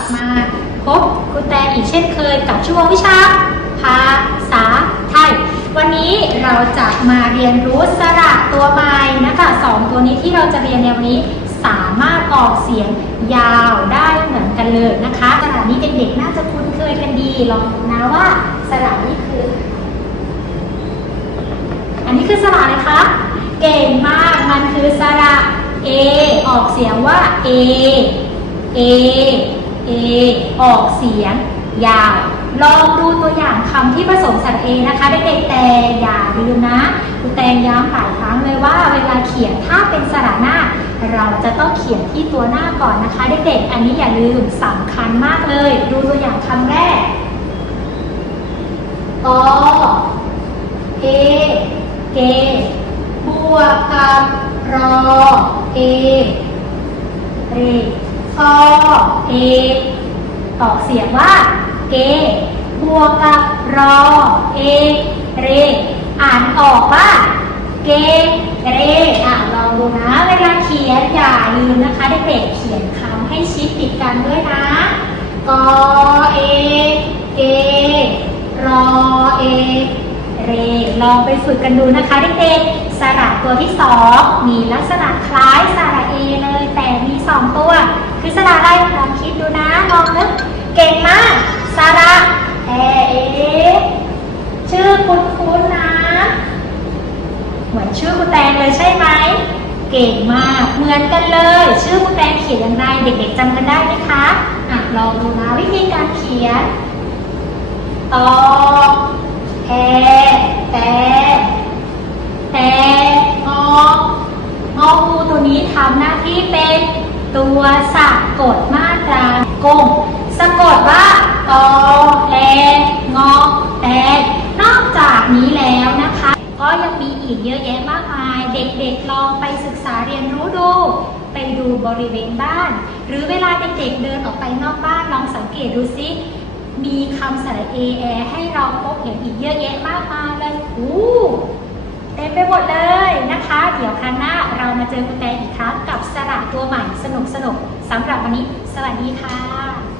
บมา พบครูแตอีกเช่นเคยกับชั่วงวิชา ภาษาไทย วันนี้เราจะมาเรียนรู้สระตัวใหม่นะคะสองตัวนี้ที่เราจะเรียนในวันนี้สามารถออกเสียงยาวได้เหมือนกันเลยนะคะสระนี้เป็นเด็กน่าจะคุ้นเคยกันดีลองนะว่าสระนี้คือ อันนี้คือสระอะไรคะเก่งมากมันคือสระ A ออกเสียงว่า A A A ออกเสียงยาว ลองดูตัวอย่างคำที่ผสมสระ A นะคะเด็กๆแต่อย่าลืมนะครูแตงย้ำหลายครั้งเลยว่า เวลาเขียนถ้าเป็นสระหน้า เราจะต้องเขียนที่ตัวหน้าก่อนนะคะเด็กๆอันนี้อย่าลืมสำคัญมากเลย ดูตัวอย่างคำแรกกเอเกบวกกับรอเอเร กอเอออกเสียงว่าเกบวกกับรอเอเร อ่านออกว่าเกเรอะลองดูนะ เวลาเขียนอย่าลืมนะคะเด็กๆเขียนคำให้ชิดติดกันด้วยนะกอเอเกรอเอ เรลองไปฝึกกันดูนะคะเด็กๆสระตัวที่สองมีลักษณะคล้ายสระเอเลย แต่มีสองตัว คือสระอะไรลองคิดดูนะลองนึกเก่งมากสระแอเอชื่อคุ้นๆนะ เหมือนชื่อคุณแตงเลยใช่ไหมเก่งมากเหมือนกันเลย ชื่อคุณแตงเขียนอย่างไรเด็กๆจำกันได้ไหมคะอะลองดูนะวิธีการเขียนต่อแอแต่แต่งององูตัว นี้ทำหน้าที่เป็นตัวสะกดมาตรากงสะกดว่าตอแองอแตนอกจากนี้แล้วนะคะ ก็ยังมีอีกเยอะแยะมากมาย เด็กๆลองไปศึกษาเรียนรู้ดูไปดูบริเวณบ้าน หรือเวลาเด็กๆเดินออกไปนอกบ้านลองสังเกตดูซิมีคำสระเอแอให้เราพบเห็นอีกเยอะแยะมากมายเลยอู้เต็มไปหมดเลยนะคะ เดี๋ยวครั้งหน้า มาเจอคุณแตงอีกครั้งกับสระตัวใหม่สนุกสนุกสำหรับวันนี้ สวัสดีค่ะ